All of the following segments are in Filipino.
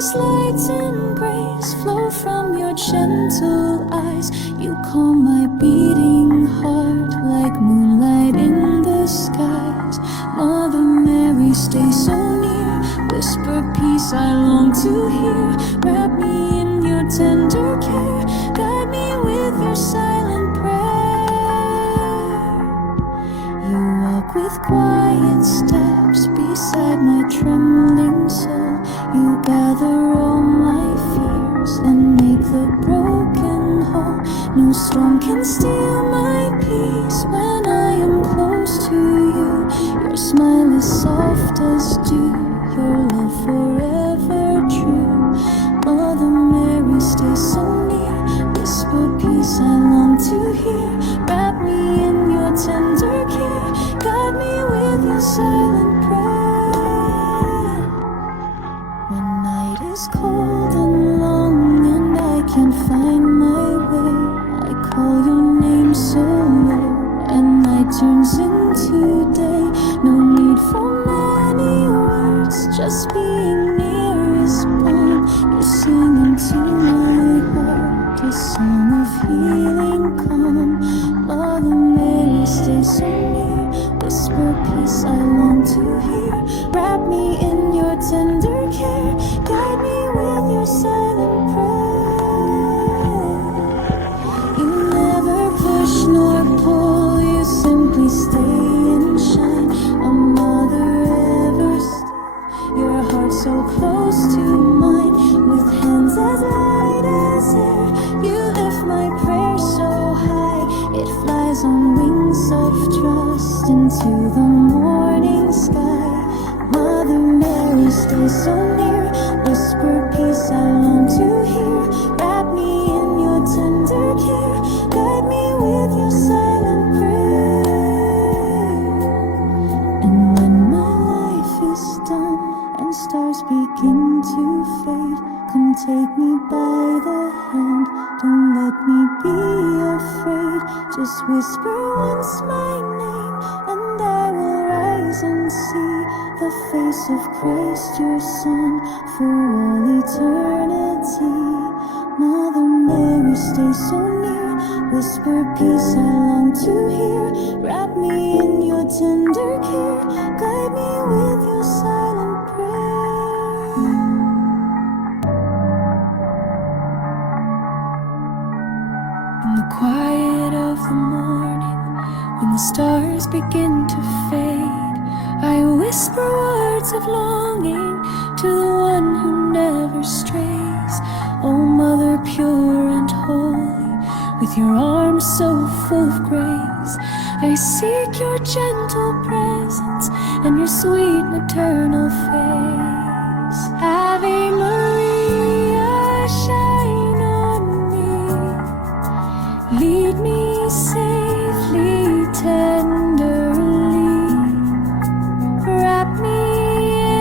Endless light and grace flow from your gentle eyes. You calm my beating heart like moonlight in the skies. Mother Mary, stay so near. Whisper peace I long to hear. Wrap me in your tender care. Guide me with your silent prayer. You walk with quiet steps beside my trembling soul. You gather all my fears and make the broken whole. No storm can steal my peace when I am close to you. Your smile is soft as dew, your love forever true. Mother Mary, stay so near. Whisper peace I long to hear. Wrap me in your tender care. Guide me with your silent prayer. When night is cold and long and I can't find my way, I call your name so low and night turns into day. No need for many words, just being near is born. You sing into my heart a song of healing calm. Mother Mary, stay so near. Whisper peace I long to hear. Wrap me in your tender care. Guide me with your silent prayer. You never push nor pull, you simply stay and shine. A mother ever still, your heart so close to mine. With hands as light as air, you lift my prayer so high. It flies on wings of trust into the morning sky. Mother Mary, stay so near. Whisper peace I long to hear. Wrap me in your tender care. Guide me with your silent prayer. And when my life is done and stars begin to fade, come take me by the hand. Don't let me be afraid. Just whisper once my name and I will rise and see the face of Christ your Son for all eternity. Mother Mary, stay so near. Whisper peace I long to hear. Wrap me in your tender care. Guide me with your silent prayer. In the quiet of the morning, when the stars begin to fade, I whisper words of longing to the one who never strays. Oh, Mother pure and holy, with your arms so full of grace, I seek your gentle presence and your sweet maternal face. Ave Maria, shine on me. Lead me safely, tenderly. Wrap me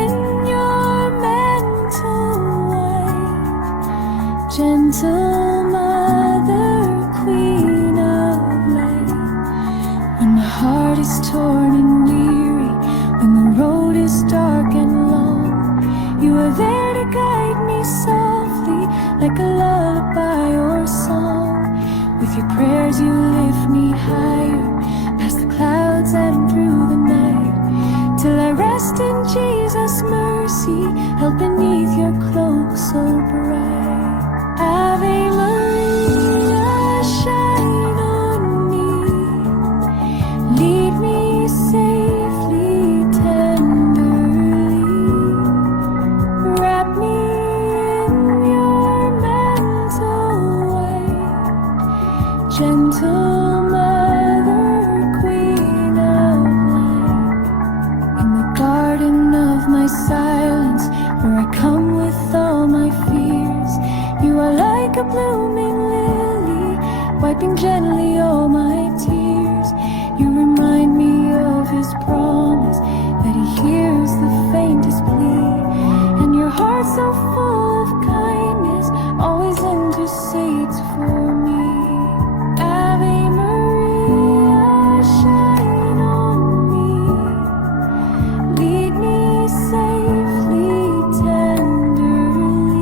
in your mantle white. Gentle Mother, Queen of Light. When my heart is torn and weary, when the road is dark and long, you are there to guide me softly, like a lullaby or song. With your prayers you lift me higher, past the clouds and through the night, till I rest in Jesus' mercy, held beneath your cloak so bright. Ave Maria, shine on me. Lead me safely, tenderly. Wrap me in your mantle white. Gentle Mother, Queen of Light. In the garden of my silence, where I come with all my fears, you are like a blooming lily, wiping gently all my tears. You remind me of his promise, that he hears the faintest plea, and your heart so full of kindness always intercedes for me. Ave Maria, shine on me. Lead me safely, tenderly.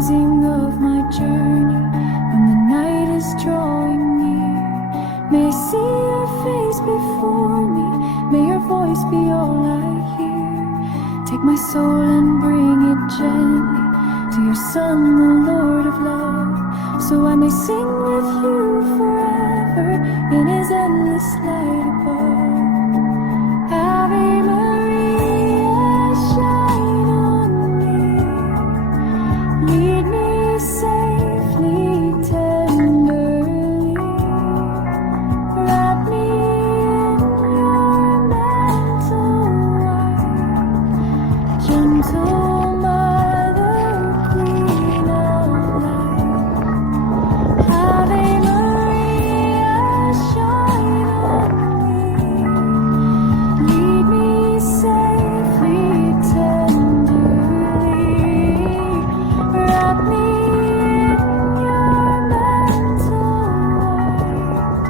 closing of my journey, when the night is drawing near, may I see your face before me, may your voice be all I hear. Take my soul and bring it gently to your Son, the Lord of love, so I may sing with you forever in his endless light above. Ave Maria, shine on me, lead me safely, tenderly, wrap me in your mantle white, gentle Mother, Queen of Light. Ave Maria, shine on me, lead me safely, tenderly, wrap me in your mantle white,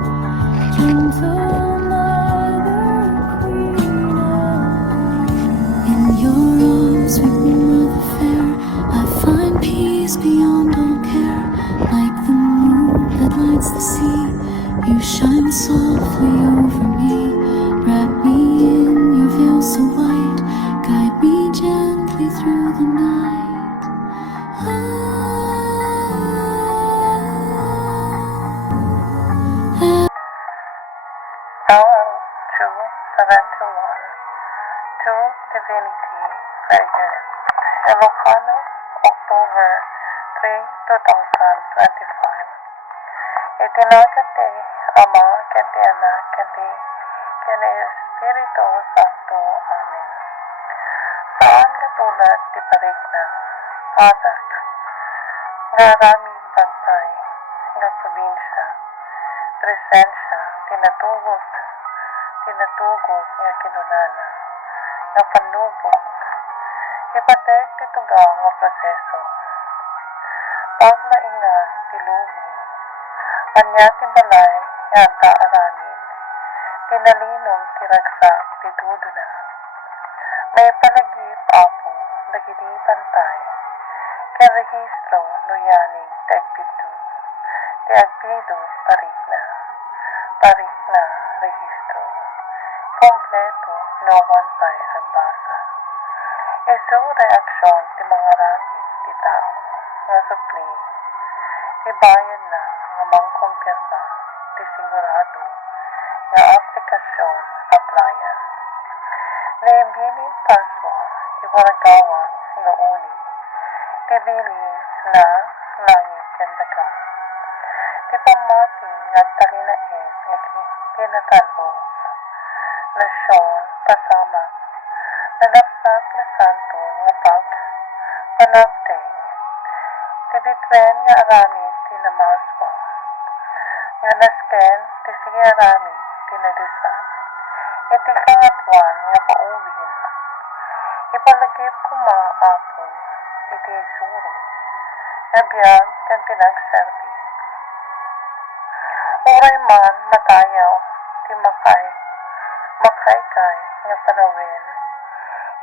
gentle Mother, Queen of Light. In your arms, sweet Mother fair, I find peace beyond all care. Like the moon that lights the sea, you shine softly over me. Wrap me in your veil so white, guide me gently through the night. LL 271 to Divinity Prayers, Ilocano, October 3, 2025. Itinagati Ama, kanti Anak, kanti kini Espiritu Santo. Amen. Saan katulad ti parik na adak, nga rami bantay, nga probinsya, presensya, tinatugot nga kinunana, nga panlubog, ipatek titugaw nga proseso, pagmaingan tilubong, anya balay nga daaranin, tinalinong tiragsak titudo na, may palagip apo, dagiti bantay, kaya rehistro nuyaning tagpito, ti agpido parik na rehistro, kompleto no one pa'y agbasa. Isu reaksyon ti mga rami ti tao, nga supling, ti bayan na nga mangkumpirma, ti sigurado, nga aplikasyon, applyan. Naibilin paswa, iwaragawan, nga uni, ti bilin na langit kandaga. Ti pamati nga talinain, nga kinatalo, nasyon, pasama, nalapsat na santo, nga panabteng, ti bitwen nga arami, tinamaswa, nga nasken, ti sige arami, tinadusan, iti kangatwan, nga pauwin, ipalagip kumaapo, iti isuro, nga biyag, kan pinagserbi, uray man, matayaw, ti makay nga panawin,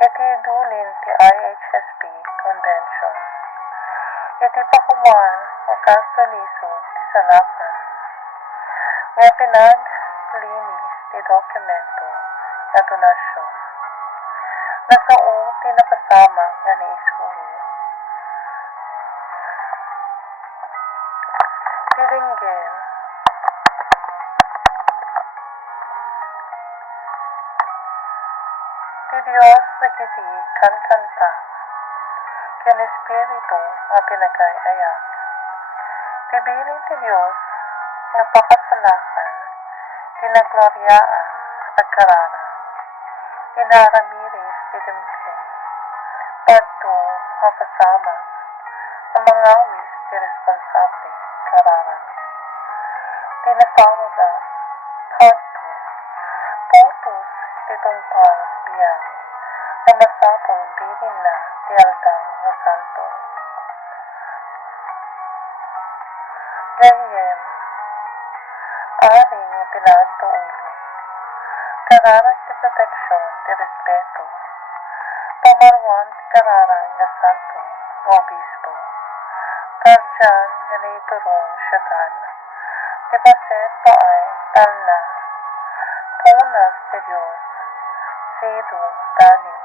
iti dulin ti IHSP Convention, iti pakuwan nga kasuliso ti salakan, nga pinaglinis ti dokumento nga donasyon, nasao ti napasama nga ni isuro, tiringgin, ti Diyos nagiti kankanta, ken Espiritu nga pinagay-ayak, ti bilin ti Diyos nga pakasalakan, tinagloryaan, agkararan, inaramiris ti dimken, padto mapasama, ang mga awis ti responsable, kararan, tinasawada, hadto, putos, titumpang biyang, na masapong bilin na ti aldang nga santo. Gayem, aring pinagtuulo, kararag ti proteksyon ti respeto, pamarwan ti kararag nga santo, nga obispo, dyan nga naiturong syudad. Di baset paay tal na, punas ti Diyos, sidong danin,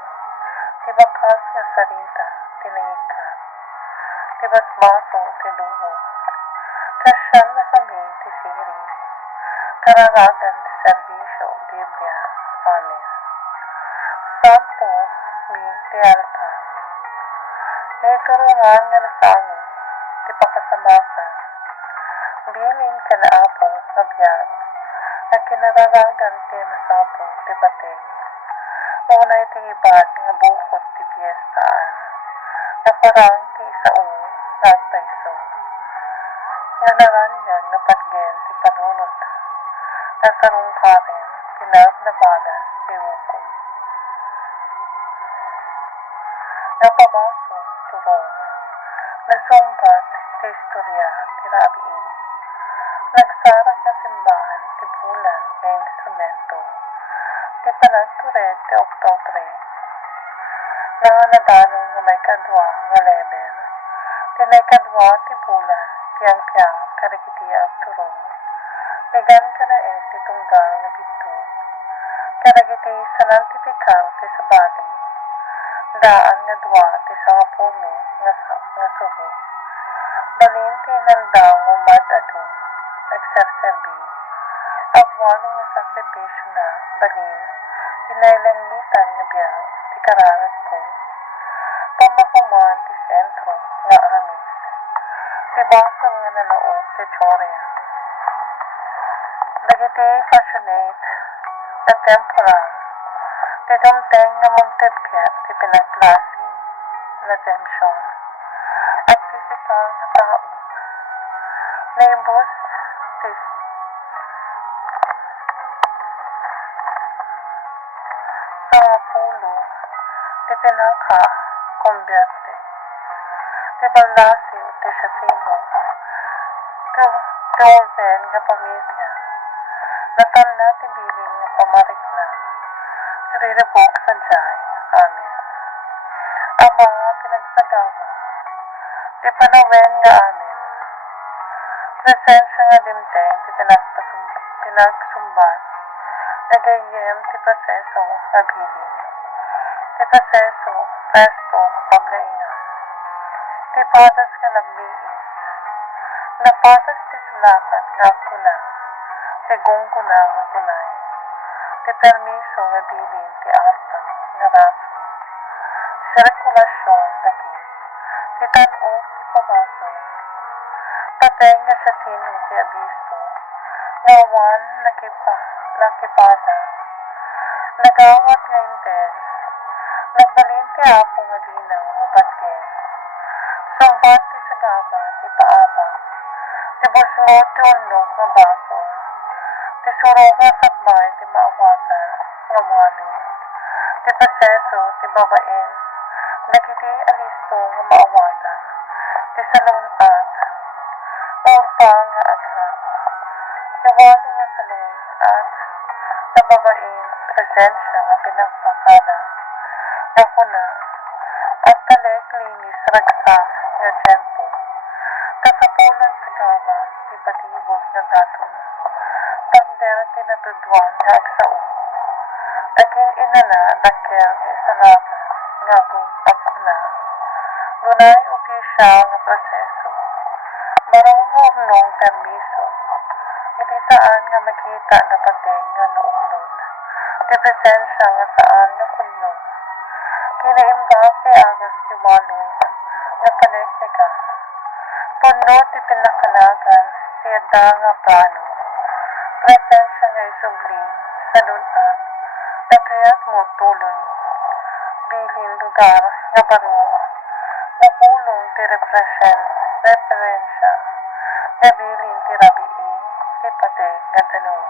ti bakas nga sarita, tinangikat, ti basbasong ti luwong, kasyan na kami ti siring, kararagan ti serbisyo, Biblia, Amen. Santo, mi ti altar, naiturungan nga nasango, ti pakasamakan, bilin ka na apo nga biyag, na kinararagan ti masapong ti bateng, unay ti ibat nga bukod ti piyestaan, na parang ti isaong nagpaisong, nga naranyan nga patgen ti panunot, na sarungkarin pinagnabalas ti hukom, na pabasong turong, na sumbat ti istorya ti rabiin, nagsarak na simbahan ti bulan nga instrumento, ti panagtured ti Oktobre, na nadanong nga may kadwa nga level, ti naikadwa ti bulan, ti angpiyang karikiti agturong, pigan ka na ti tunggal nga bito, karikiti sa nantipikang ti sabali, daan nga dwa ti sangapulo nga suro, balin ti naldaw nga matadong, nagserserbi, agwalong nga sakripisyo na, balin, tinailangitan nga biyang, ti kararag ko, pamakuman ti sentro, nga amis, ti basong nga nalaog ti Choria, dagiti passionate, na temporal, ti dumteng nga mongtebket, ti pinagklasi, na tensyon, at pisikal na tao, naibus ti sangapulo, ti pinaka konberte, ti balasiw ti sasimo, ti orben nga pamilya, natal na ti biling nga pamarik na, riribok sa jay, amen. Ang mga pinagsagama, ti panawen nga amin, presensya nga dimteng ti pinagsumbat, nagayem ti proseso nga bilin, ti proseso, presto nga paglaingan, ti patas nga nagbiis, napatas ti sulakan nga kunang, ti gungkunang nga kunay, ti permiso nga bilin ti artang nga rason, sirkulasyon dagi, ti tanok ti pabasong, pateng nga sa sino ti abisto, nga wan nakipada, nagawat nga intel, nagbalin ti apo nga linaw nga patken, sumbat ti sagaba ti paaba, ti busmo ti unlok nga basong, ti suro nga sakbay ti maawatan nga walo, ti proseso ti babaen, nagiti alisto nga maawatan, ti salunat, orpa nga aghat, ti walo nga salun at nababain presensya nga pinagpakala, nga kuna, at talek linis ragsak nga tiyempo, kasapulan sa gaba, ti batibok nga daton, pander ti natudwan nga agsaon, agin inana dakkel nga isalakan, nga agkuna, gunay opisyal nga proseso, marong hornong permiso, iti saan nga makita na pateng nga naulod, ti presensya nga saan nga kunlong, kinaimbag ti agas ti walong, nga paneknikan, puno ti pinakalagan, ti edda nga plano, presensya nga isubling, sa lunat, na kaya't mo tulong, bilin lugar nga baro, nga pulong ti referensya, nga bilin ti rabiin, ti pateng nga danong,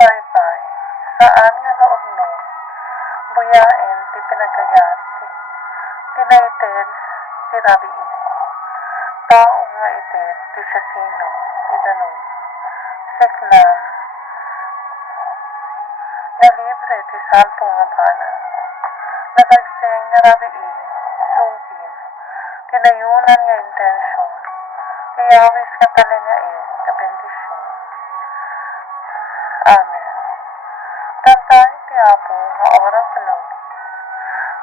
bye-bye, saan nga kaurnong, buyain ti pinagayat, tinaited ti rabiin, tao nga ited ti sasino, ti danong, seklan, nga libre ti santo nga banang, nagagseng nga rabiin, sungkin, tinayunan nga intensyon, Iyawis nga talinain, kabendisyon. Amen. Kantahin ti Apo nga ora panubi.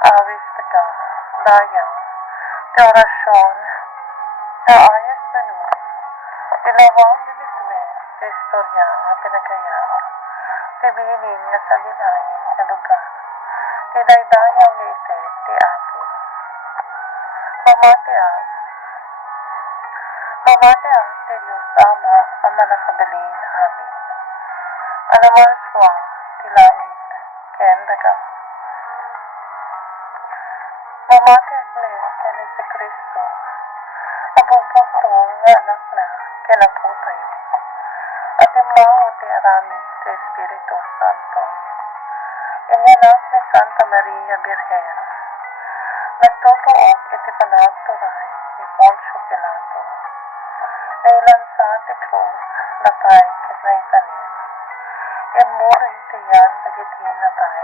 Awis taga, dayang, ti orasyon, na ayas panubi. Tinawang bimitwen, ti istorya nga pinagayak. Ti bilin nga sa dinayit nga lugar. Ti daydayang nga ite, ti Apo. Mamati ang ti Diyos Ama ang manakabilin amin. Anamaswang ti langit, ken daga. Mamati ang les ken si Kristo, abugbugtong nga anak na ken apo tayo. At imao ti arami ti Espiritu Santo. Inyanak ni Santa Maria Birhen, nagtutuok iti panagturay ni Poncio Pilato. Nailansa ti krus, natay ket naitanim. Imuri ti yan dagiti natay.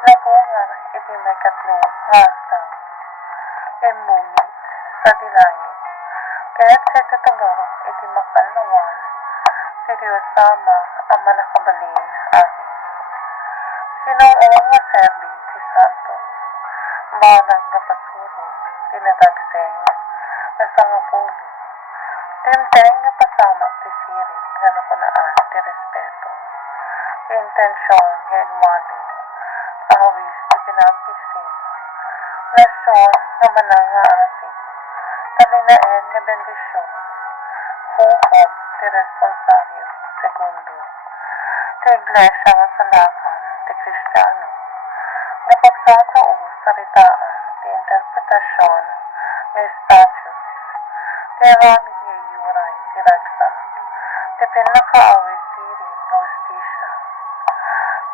Nagungar iti may katlong nga aldaw. Imunit sa dilangit. Kaya't sa titugaw iti makalnawan, ti Diyos Ama ang manakabalin. Amen. Sinuong nga serbi ti Santo, manag nga pasurot, tinadagseng, nga sangapulo. Timteng nga pasamak ti siring nga nakunaan ti respeto. Ti intensyon nga inwalo, awis ti pinagbisin. Nasyon nga manang nga asin, talinaen nga bendisyon. Hukom ti responsaryo, segundo. Ti iglesia nga salakan, ti Kristiyano. Nga pagsatao sa ritaan, ti interpretasyon, nga statutes. Ti aramid nga iuray, ti ragsak. Ti pinakaawis sirin nga ustisya.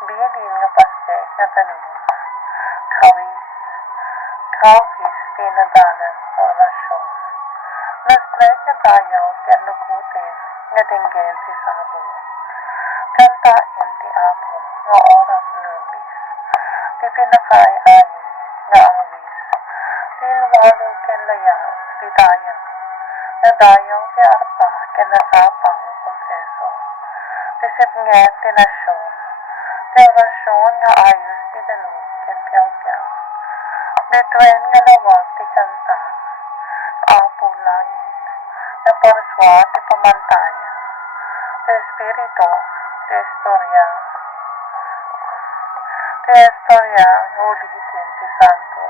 Bilin nga pastek nga danun. Kawis ti nadalan nga orasyon. Nastrek nga dayaw ti anugutin nga dinggen ti sabong. Kantain ti Apo nga ora nubis. Ti pinakaayon nga awis. Ti inwalo ken layag ti dayang. Na dayaw ti arpa ken nasapang kompreso. Ti sipnget ti nasyon. Ti orasyon nga ayos ti danun ken piyang-piyang. Detuen nga lawag ti kanta. Apo langit. Na parswa ti pamantayan. Ti Espiritu. Ti istorya nga ulitin ti Santo.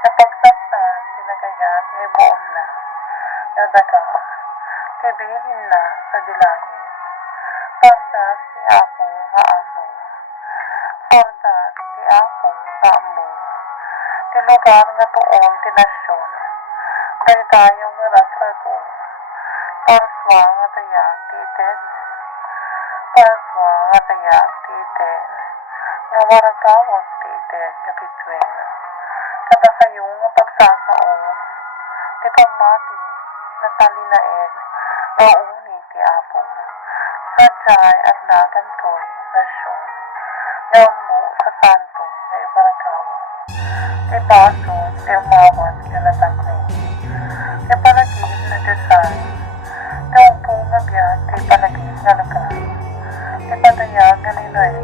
Na pagsaktan ti nagayat nga buon na. Nga daga. Ti bilin na sa dilangit. Pardas ti Apo nga amo. Pardas ti Apo nga amo. Ti lugar nga tuon ti nasyon. Daydayaw nga ragrago. Parswa nga dayag ti iten. Parswa nga dayag ti iten. Nga waragawag ti iten nga bitwen. Kada kayo nga pagsasao. Ti pamati na talinaen. Nga uni ti Apo. Sadyay at nagantoy nasyon. Nga mo sa santo nga ibaragawag. Ti baso, ti umawat nga nataklo. Ti palagim na design. Ti upo nga biyak, ti palagim nga lugar. Ti padayag nga nilay.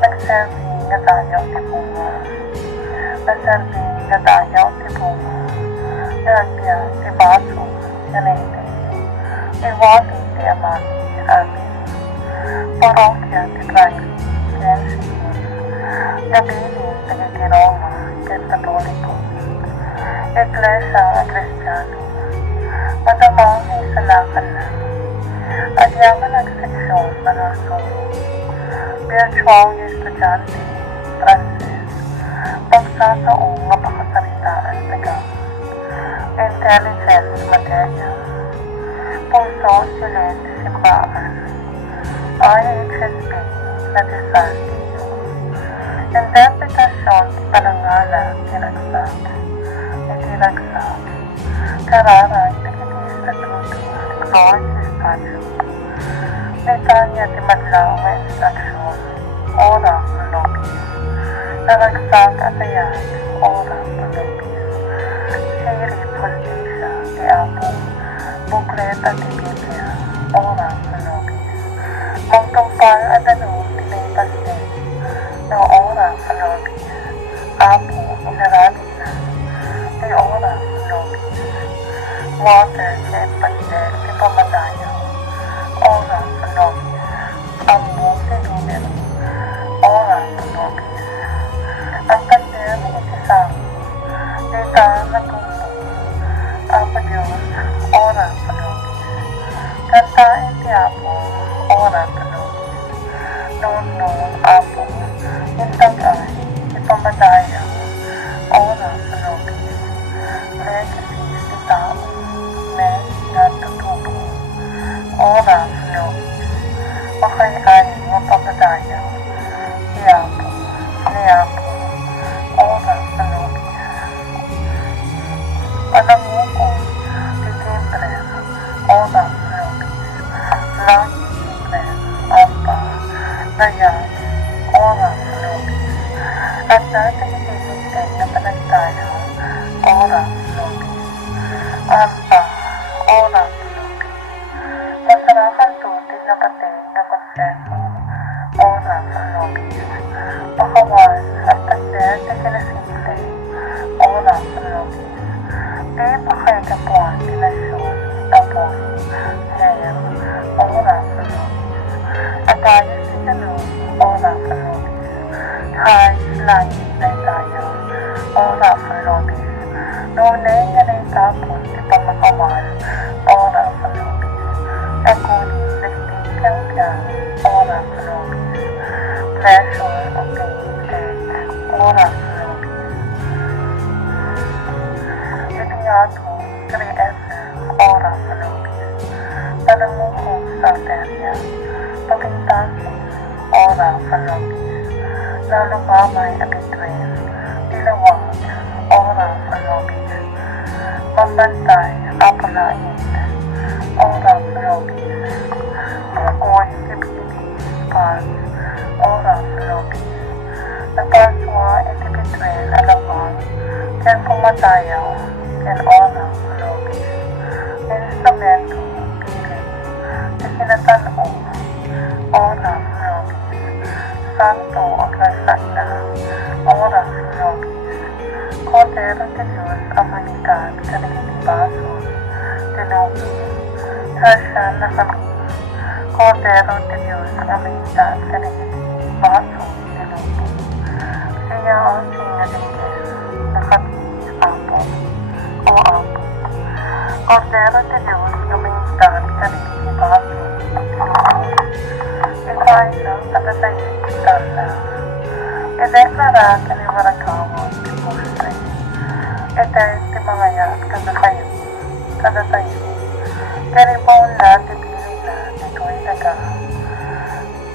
Nagservi nga dayaw ti bunga. Nagservi nga dayaw ti bunga. Nagbiyak ti baso nga naiti. Iwali ti amami. Amen. Parokya ti Christ. Ken Sigmund. Gabilin ti Roma. Ken Katoliko. Iglesia nga Kristiyano. Matamang isalakan na. At yaman nagseksyon manasuro. Virtual nga estudyante. Francis. Pagsataong nga pakasaritaan taga. Intelligence materia. Puso silente simbaan. IHSP na design. Interpretasyon ti panangala tinagsak. Itinagsak. Kararay tikitis na tuto. Lord statue. Netanya ti madlaw nga instruksyon. Ora lobis. Naragsak at ayan. Ora lobis. Siri pulisa ti Apo. buklet at Biblia, ora pro nobis. Magtumpal at tinay din, no ora pro nobis. Apo, inaralin na, di ora pro nobis. Water, kay pastel, di pamatayaw, ora pro nobis. Ambo, si numero, ora pro nobis. Ang pastel, itisama, dita nagumbo, Apo Diyos, ora pro nobis. Kantain ti Apo, ora pro nobis. Noon, Apo, intag-ay, ipamadayaw, ora pro nobis. Legacies ti tao, may natutubo, ora pro nobis. Makay-ay mapamadayaw, ti Apo, ni Apo, ora pro nobis. Panamuko, titimbre, ora pro nobis. Lagi timbre, Ampa, Dayan, ora pro nobis. At natin itinintay na panagtayaw, ora pro nobis. Ampa, ora pro nobis. Masarakan tutin na bating na konseso, ora pro nobis. Pakawan at tasner na kinasinte, ora pro nobis. Di pakikapuan tinasyon, tapos, hair, ora pro nobis. At ayos si Tanong, ora pro nobis. Hay, langit na tayo, ora pro nobis. Nunay nga na itapon, di pamakawan, ora pro nobis. Aguni, nagtigang biyang, ora pro nobis. Pleasure of being dead, ora pro nobis. Ipingato, 3FM, ora pro nobis. Panamuko sa terya, pagintasi, ora pro nobis. Lalumamay abitwin, dilawag, ora pro nobis. Mambantay, apalain, ora pro nobis. Bukoy, sibibis, pas, ora pro nobis. Napaswa, itibitwin, alamang, yan pumatayaw, yan ora pro nobis. Instrumento, pilit, isinatano, ora pro nobis. Santo o Lasanda, ora pro nobis. Cordero de Dios, amanitad, kaninibasos, tinubi, Hashan na kami. Cordero de Dios, amanitad, kaninibasos, tinubi. Siya ang singalingin, na kami, Apo, o Apo. Cordero de Dios, amanitad, kaninibasos, tinubi. Ikaw lang katatayin kita lang. Ideklara ka ni Maragawang ti Pusay. Ito ti mga yan kadatayo. Karibaw na tibili na tito'y daga.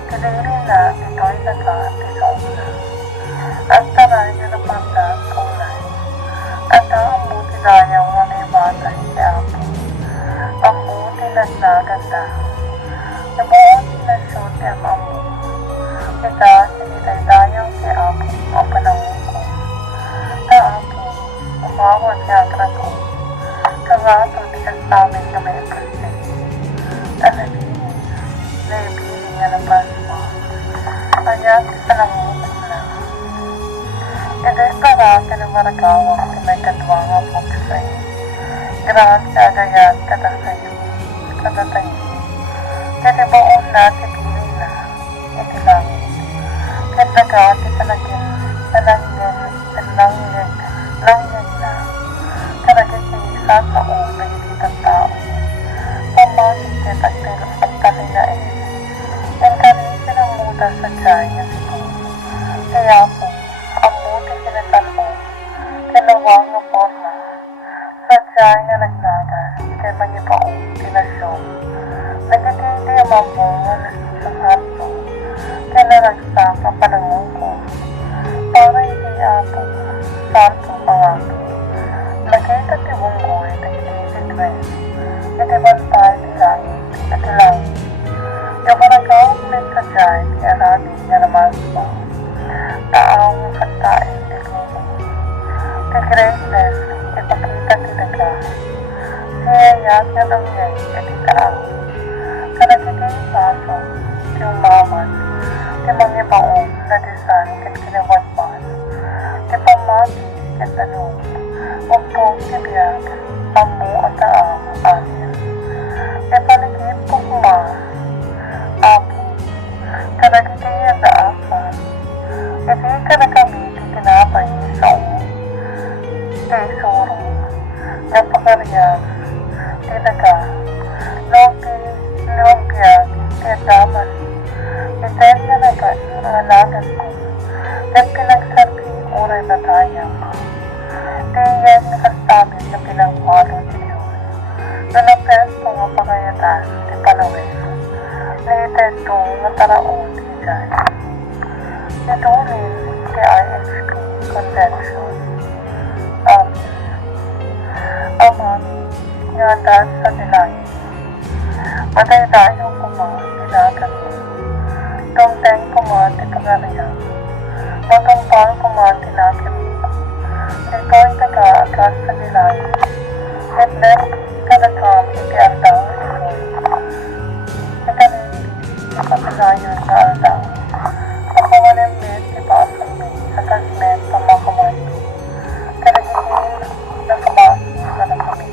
Tibili na tito'y daga tito'y na. At taray na napagdag kulay. At ang buti dayaw na may batay ni Apo. Ang buti nagnaganda. Nabuon sinasyon ti Amamu. Kita sinitaydayaw si Apo ang panahon ko. Ta Apo, umawat yatra ko. Kagato di kasamin na may kasi. Naibili nga na pasma. Ayat sa nangukom na. Ideklara ka ng Maragawang ti may kadwanga puksay. Grabe agayat kadatayo. Kasi buong natin bilin na, iti langit. Kaya nagati talagin na, karagin isa sa unay ditang tao. Pamagin kaya at talinain. Yan kanin sinamuda sa jaya siguro. Kaya po, ang buti sinatalo, kinawang na forma. Sa jaya nagnagan, kaya magipaong tinasyon. Nagitindi ang mamungan sa santo, kaya naragsak ang panangon ko. Para hindi Apo, santo pangato. Nakita ti bunggoy, nagitindi twen. Itibantay ti langit, at langit. Yung maragawang mensadyay, ti arabi niya naman pa. Taang katain ti lumo. Ti greatness, ipakita ti daga. Siya Pagayaknya ng ngay etikarang. Kanagiging baso, yung maman, di mangibaong na disan kat kinawanwan, di pamati kat anong, umpong tibiyag, amu at aam amin. Di paligid pukma, apo, kanagiging yan na apa, hindi ka na kami titinapay sa uong, di suro, napakaryag, tinaga, lumpiyag, tiyadaman, iten nga nagat, ngalagan ko, at pinagsabi, uray na tayang, tiyag nakastamin na pinangwalo di Diyos, na napesto nga pangayatan, di palawin, na itento nga taraon di Jai. Ito rin, di IHP Convention, Aman, nga dahil sa nilayin, matay-tayong dinagan mo, tungteng di pagariyan, matumpang dinagan mo, ito'y taga-agas sa nilayin, at then, kadakam ipialdang ito'y, ikanin, ipapagayon na aldang, makawalan met, ipasang met, agas met, pamakamay, kadagigin, nakabasa, na kami.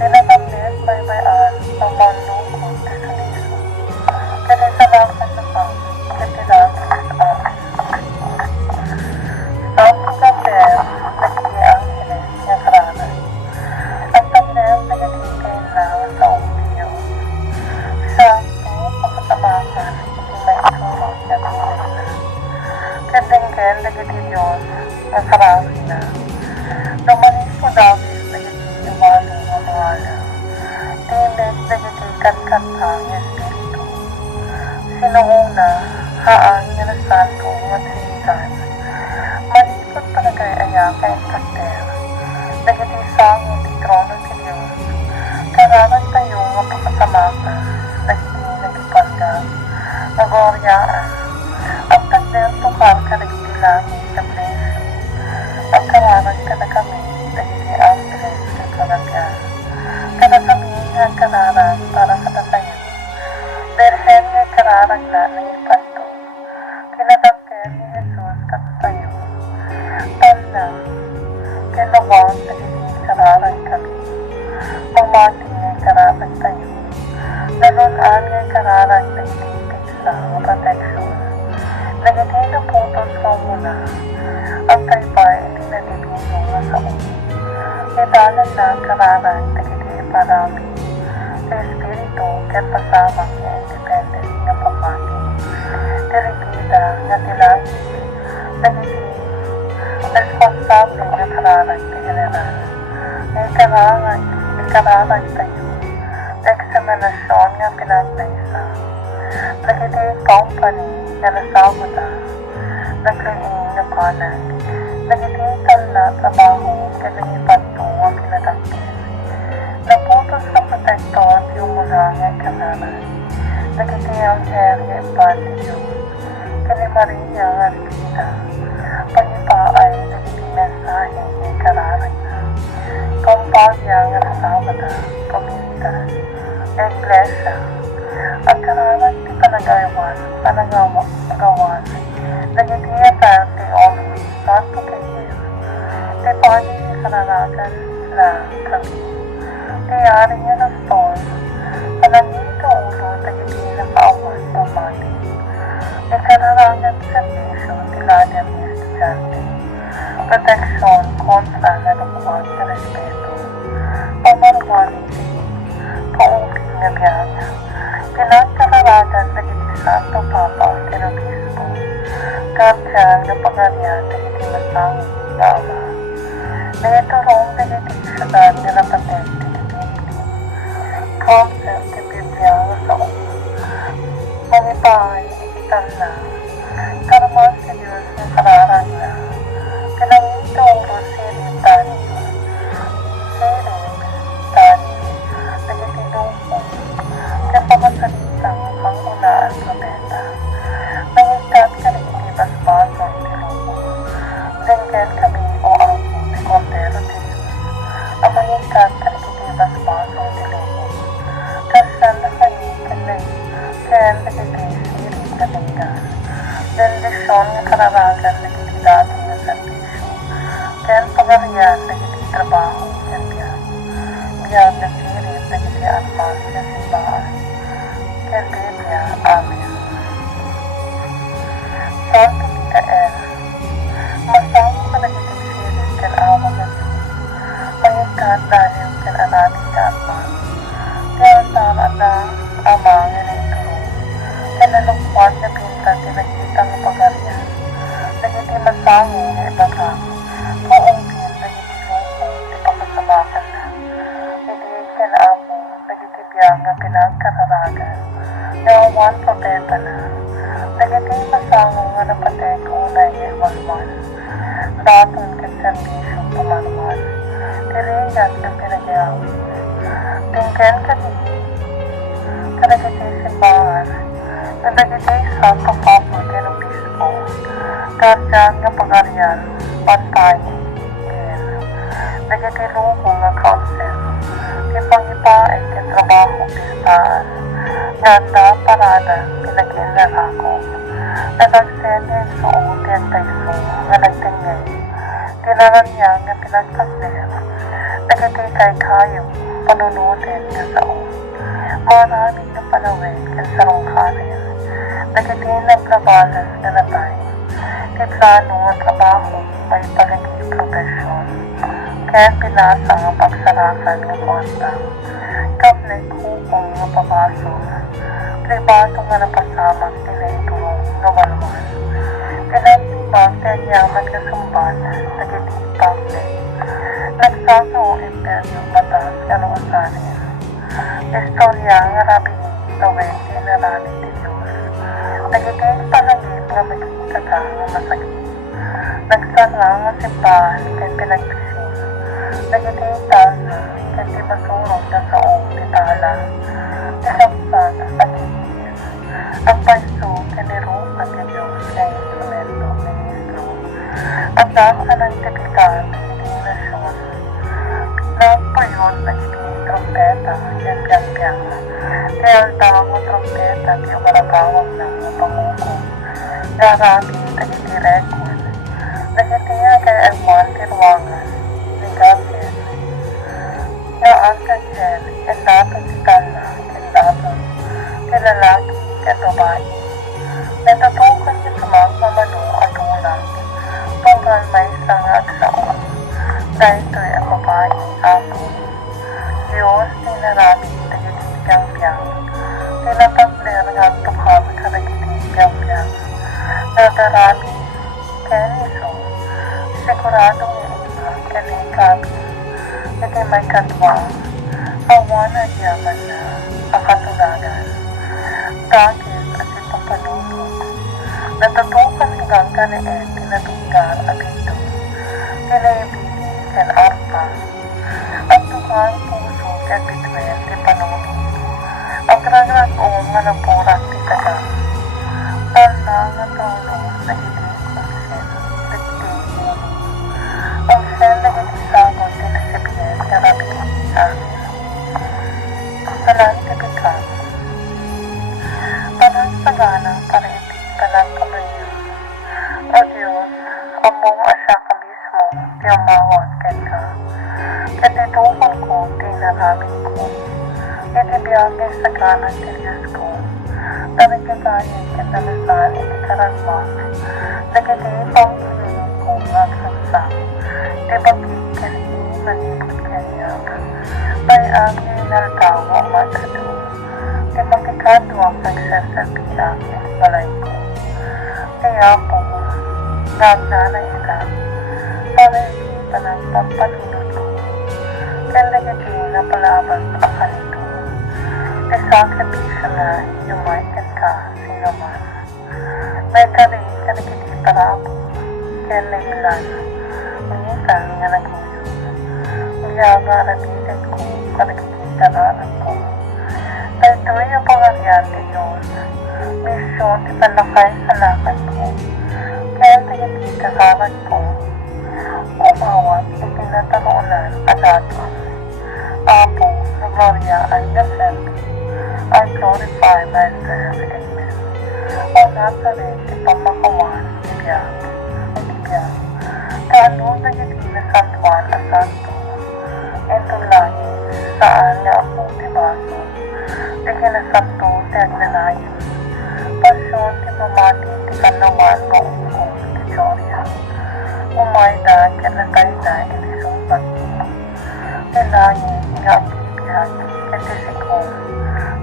Sinagamit may mayan ang manlungkot sa saliso. Kasi sa lakan naman, katilagan sa amin. Sa pagkapel, nagkiang hilis niya karanan. Ang tagdel nagigingkay na sa umbiyo. Sa ito, makatamakan, hindi may isurot niya tuloy na. Kadingken nagigiyos ang karanan na. Lumanis po dami nagiging umalo ng mga tinig nagiging katkatang espiritu. Sinuuna, haan niya na santo at sinitan. Malikot palagay ayakay ang kaster. Nagiging sangon di trono si Diyos. Kararan tayo nga pakasamakan. Nagiging nagipagdag. Nagoryaan. Ang kaster tukar ka nagbilangin sa presyo. Ang kararan ka na kami, nagiging ang presyo ka kalagyan. Kana kami nga kararan para katasayo. Berhen nga kararan na ng ipanto. Kinadangkel ni Jesus katasayo. Tanda, kinawang nagiging kararan kami. Mamati nga kararan tayo. Nanunan nga kararan na itipid sa proteksyon. Nagiging naputos ka muna. Ang taybay hindi natibino nga sa ulo. Idalan na kararan nagiging parami. Sa espiritu, kaya pasamang niya independent nga pamati. Dirigida nga tilagi. Nagiging responsable nga kararan na general. Ikararan tayo. Examinasyon nga pinagnaisa. Nagiging company nga nasawa na. Nagkaing na kanan. Nagititan na trabaho kaya ipanto ang pinatangkin. Naputos sa protektor yung mula nga kananan. Nagitiyang herya ipati Diyos. Kani Maria nga rikita. Panipa ay nagiting mensahe nga kararan na. Kampanya nga nasawa na. Komunitas. Iglesia. Ang kararan di panagawan. Panagawan. Nagitiyatan di always not to please. Di paano yung kananagan na kami. Di ari niya ng store. Panangin ka ulo nagiging nakaawan pamati. Di kananagan servisyo tilagan ni estudyante. Proteksyon kontra na lumuwan sa respeto. Pamarwan pauling na biyaya. Pinagkararagan nagiging Santo Papa ang kinobispo. Kapsang na pangarian nagiging masang dama. Naiturong nagiging syudad nila patent nagiging concept ni Biblia sa ulo. Mangipahay ikitan na. Karaman si Diyos ng kararan na. Pinangituro sirin tani. Nagiging lupong. Kaya pamasalitang pangunaan sa beta. Nangikat ka nagiging basbasan ni lupong. Dengket kami o ako ni Cordero de Dios. Ang mangikat ka nagiging tas basong dilubog. Kasan na kayo kanay, kaya nagiging sirit na tinggan. Bendisyon nga kararagan nagiging dating ng servisyo. Kaya pagarian nagiging trabaho yan yan. Biyag na sirit nagiging armas na simbahan. Kaya Biblia, Amen. Santo Mikael, masang ka nagiging sirit kan awang na Diyos. Mayagkat dahil kan anating kaatman. Kaya sana na ama nga na ituro. Kaya nalungkwat na pinta tinagkitang pagarian. Nagiging masango nga ibagak. Buong din nagiging lupo di pakasamakan na. Hindi kan amo nagiging biyang nga pinagkararagan. Nawawan propeta na. Nagiging masango nga napatay unay nga iwalwan. Daton kan servisyo pumanuan. Tiringan ka pinagyaw. Tingken ka din. Kanagiging simbahan. Kanagiging Santo Papa kan Obispo. Kasyan nga pagarian. Pantay. Din. Nagiging lupo nga council. Ipangipain kan trabaho pistaan. Ganda parada pinaginlarakop. Nagagsenyan suot yan tayso nga nagtingay. Tinaran niya nga pinagpasner. Nagigikay kayo panunutin nga sao. Maraming na panawin kan sarong kanin. Nagiging naglabalas na natay. Tiplano nga trabaho may palaging profesyon. Kaya pinasa nga pagsarakan nga kwarta. Kapnay kukong nga pabaso. Pribado nga napasamang tinaitulong nga walwan. Pinagtibang kanyaman nga sumban, nagiging public. Nagsasao imperyong batas nga nawasanin. Istorya nga rabing nawin dinaranin ni Diyos. Nagiging palangin nga magkikata nga masakit. Nagsara nga simbahan kaya pinagpisin. Nagiging tasa kaya di masurong na saong titala. Isaksan at higit. Ang paiso kanirupan ni Diyos kaya instrumento ministro. At nasa ng tipitan nagiging nasyon. Nagpayon nagiging trompeta yan piyang-piyang. Kaya ang tawag mo trompeta di umaragawang ng panguko. Narami nagiging record. Nagitiya kaya ang mga tirwangan ni Gabriel. Naan ka dyan, yan natin si Tala, yan natin, kilalaki, yan babae. Natutukan niya sa mga mamano at ulang, tunggal may sangag sa uwan. Dahil ito'y ang babae, ako. Diyos, tinarami, nagiging piyang-piyang. Tinatapler ng tukham ka nagiging piyang-piyang. Nadarami, kaya niso, siguradong iiba, kaya ikabi. Hindi may katwa, awan at yaman na, ang katulagan. Takit at ipapalunod. Natutukan hanggang kaniin, tinatunggar at ito. Tinaibigin kan arpa. At tukang puso kan bitwen, di panunod. Ang ragratong nga napurat di taga. Talang at tulong, nagiging konsen, nagiging ulo. Ang sen nagiging sagot, tinasibyen, karabing sa amin. Salang tibigan. Panang sagana, pariti, panang kabayo. O Diyos, among asya ka mismo, tiyamawat ka. Katitukan ko, tinaramin ko. Itibiyagay sa kanan ni Diyos ko. Tarigagayin kitalasan ikikaragmak. Nagigipang kulunong ko nga saksak. Tibagin kasi manipot kanya. May angin naldawa matado. Tibagikadwang nagsasabi akin balay ko. Kaya po, nagnanay ka. Para isipan ang pampalunod ko. Kaya nagiging na palabas akan ito. Isakripisyo na yumaykan ka, sino man. May karin ka nagigitarapo, kaya nahilan, minsan nga naguyod. Uyaga rabitin ko, ka nagigitararan ko. Dahil ito'y ang pangarian ni Diyos, misyon ipanakay sa lakad ko, kaya nagigitararan ko. Umawat, itinataronan at atin. Apo, Gloria ay naselbi, I glorify myself in me. O Nazaret, ipamakawan, tibiyag, kaano nagiging na San Juan a Santo, ito langit, saan nga ako tibaso, di kinasanto, ti agnanayon, pasyon, ti mamati, ti kanawan, maungkong, ti Gloria, umayda, kinatayda, iti sumpat mo, ti langit, nga bibiyag, iti sikong,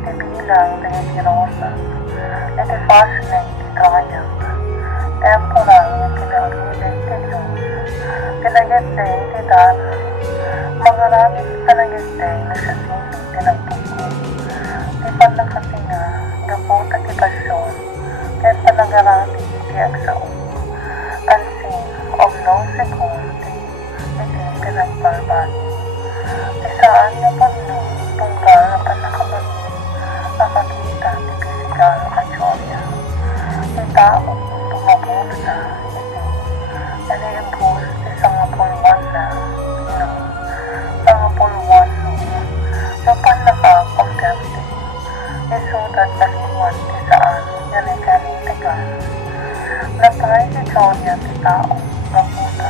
ti bilang, ti rosa, iti fashioning, ti triumph, temporal, kinauliling, ti Diyos, pinagiteng, ti dana, mga raming pinagiteng, na siya sino, tinagpuko, di pa nakatinga, gaputa ti pasyon, kaya panagarami, ti agsaon, ansin, of no security, iti pinagbalbali, di saan nga pano, tunggal na panakabali, nakakita, ti pisikal, katsorya, ti tao, tumabot na, iti, naniimbus, ti sangapulwan na, no, sangapulwan no, yung panakakomperte, isudat baliwan, ti saan, yan ay karitigan, natay ti Gloria, ti tao, gaputa,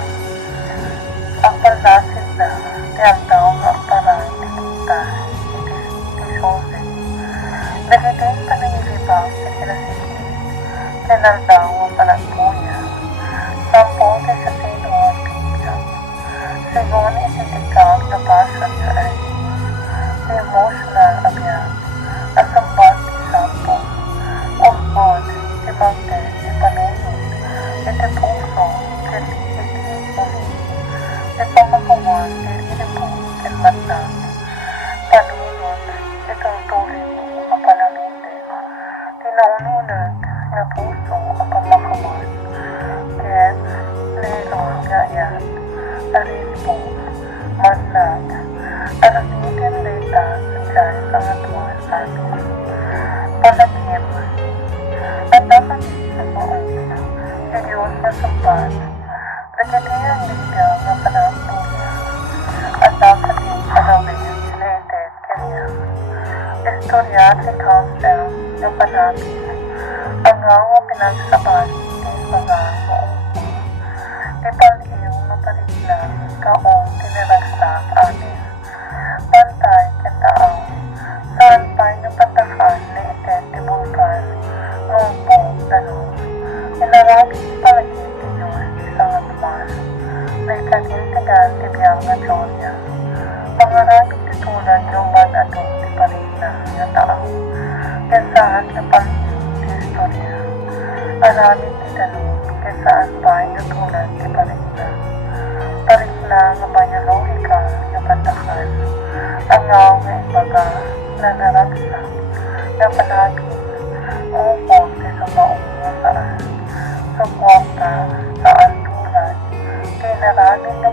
ang palasin na, ti agdaw nga parang, ti kita, ti sose, nagitin pa nangilibang, ti kinasiki, kinaldaw ang panagpuya, sampo ti sa sino ang bibiyag, sigon ititikag na passion sa earth, ti emotional abiyag, nasambat ti sampo, umbod, ti magte, ti panunod, iti puso, ti iti ulit, ti pamakawan, ti iribo, ti matnag, panunod, itong tuloy mo, ang panamitin, ti naununag, na puso, ang pamakawan, kaya lelong gayat, arispo, matnag, aramitin leta, dyan sa ngatuan amin, palagim, at dapat sa maong, si Diyos na sampan, nagkatiyan niya nga panagpuya, at dapat yung panawin, related kanya, istorya ti counsel, na panagin, ang nga pinagsaban, ti mga maong, ti paliyong maparigla, kaong tiniragsak amin, pantay kitaaw, saan pa'y napatakan na itin ti bulkan, ngumbong tanong, inaragin palagin ti Diyos isang atman, may kagintigan ti biyang nga Gloria, pangaragin ti tulad yung man atong ti parigla nga taaw, kesaan na paliyong ti istorya, aramid ti tanong, kesaan pa'y natulad ti parigla, parigla nga biologika nga patakan, ang ngaw nga ibaga na naragsak, na panagin, upong ti sumaong nga saan, suporta saan tulad, tinaramin na